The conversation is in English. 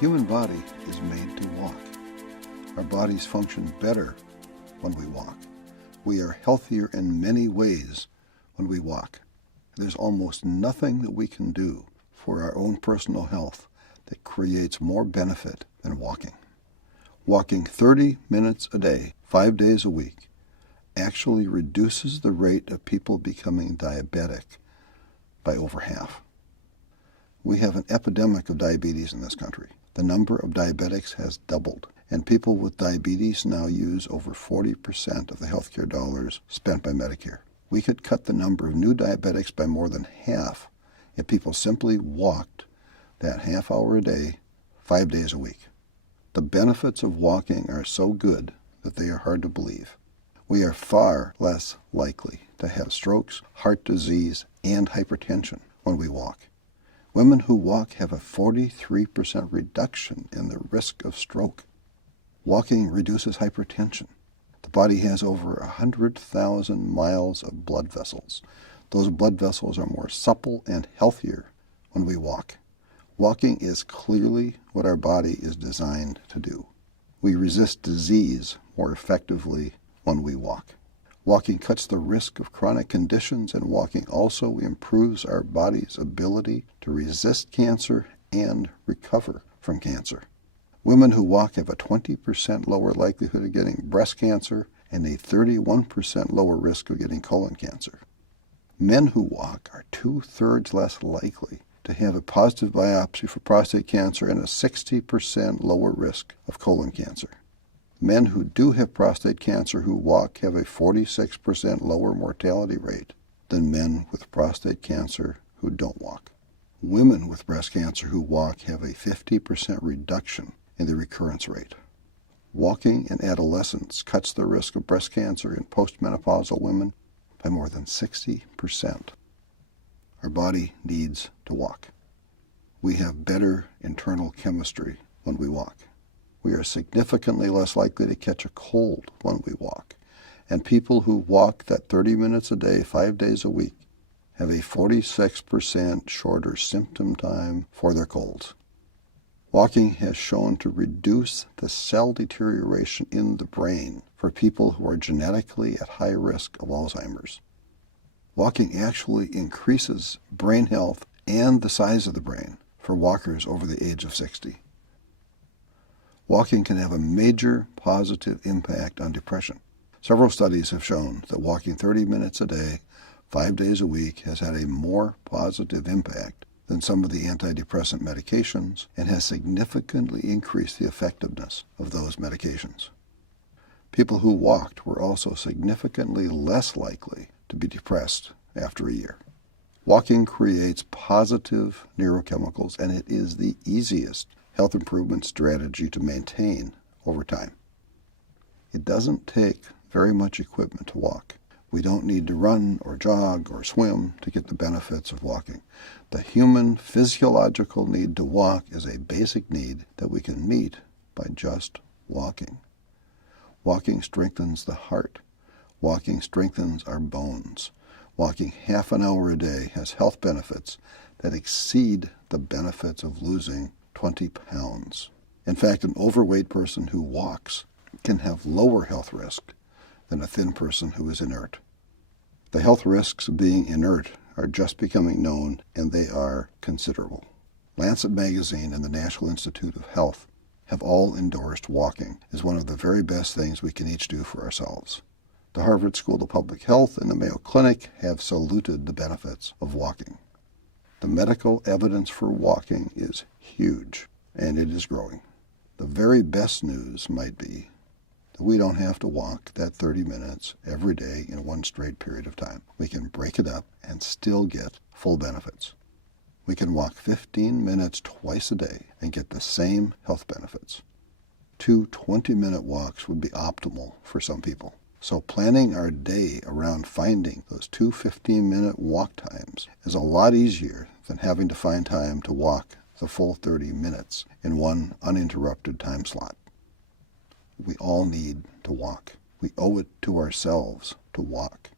human body is made to walk. Our bodies function better when we walk. We are healthier in many ways when we walk. There's almost nothing that we can do for our own personal health that creates more benefit than walking. Walking 30 minutes a day, 5 days a week, actually reduces the rate of people becoming diabetic by over half. We have an epidemic of diabetes in this country. The number of diabetics has doubled, and people with diabetes now use over 40% of the healthcare dollars spent by Medicare. We could cut the number of new diabetics by more than half if people simply walked that half hour a day, 5 days a week. The benefits of walking are so good that they are hard to believe. We are far less likely to have strokes, heart disease, and hypertension when we walk. Women who walk have a 43% reduction in the risk of stroke. Walking reduces hypertension. The body has over 100,000 miles of blood vessels. Those blood vessels are more supple and healthier when we walk. Walking is clearly what our body is designed to do. We resist disease more effectively when we walk. Walking cuts the risk of chronic conditions, and walking also improves our body's ability to resist cancer and recover from cancer. Women who walk have a 20% lower likelihood of getting breast cancer and a 31% lower risk of getting colon cancer. Men who walk are 2/3 less likely to have a positive biopsy for prostate cancer and a 60% lower risk of colon cancer. Men who do have prostate cancer who walk have a 46% lower mortality rate than men with prostate cancer who don't walk. Women with breast cancer who walk have a 50% reduction in the recurrence rate. Walking in adolescence cuts the risk of breast cancer in postmenopausal women by more than 60%. Our body needs to walk. We have better internal chemistry when we walk. We are significantly less likely to catch a cold when we walk. And people who walk that 30 minutes a day, 5 days a week, have a 46% shorter symptom time for their colds. Walking has shown to reduce the cell deterioration in the brain for people who are genetically at high risk of Alzheimer's. Walking actually increases brain health and the size of the brain for walkers over the age of 60. Walking can have a major positive impact on depression. Several studies have shown that walking 30 minutes a day, 5 days a week, has had a more positive impact than some of the antidepressant medications and has significantly increased the effectiveness of those medications. People who walked were also significantly less likely to be depressed after a year. Walking creates positive neurochemicals, and it is the easiest health improvement strategy to maintain over time. It doesn't take very much equipment to walk. We don't need to run or jog or swim to get the benefits of walking. The human physiological need to walk is a basic need that we can meet by just walking. Walking strengthens the heart. Walking strengthens our bones. Walking half an hour a day has health benefits that exceed the benefits of losing 20 pounds. In fact, an overweight person who walks can have lower health risk than a thin person who is inert. The health risks of being inert are just becoming known, and they are considerable. Lancet Magazine and the National Institute of Health have all endorsed walking as one of the very best things we can each do for ourselves. The Harvard School of Public Health and the Mayo Clinic have saluted the benefits of walking. The medical evidence for walking is huge, and it is growing. The very best news might be that we don't have to walk that 30 minutes every day in one straight period of time. We can break it up and still get full benefits. We can walk 15 minutes twice a day and get the same health benefits. 2 20-minute walks would be optimal for some people. So planning our day around finding those 2 15-minute walk times is a lot easier than having to find time to walk the full 30 minutes in one uninterrupted time slot. We all need to walk. We owe it to ourselves to walk.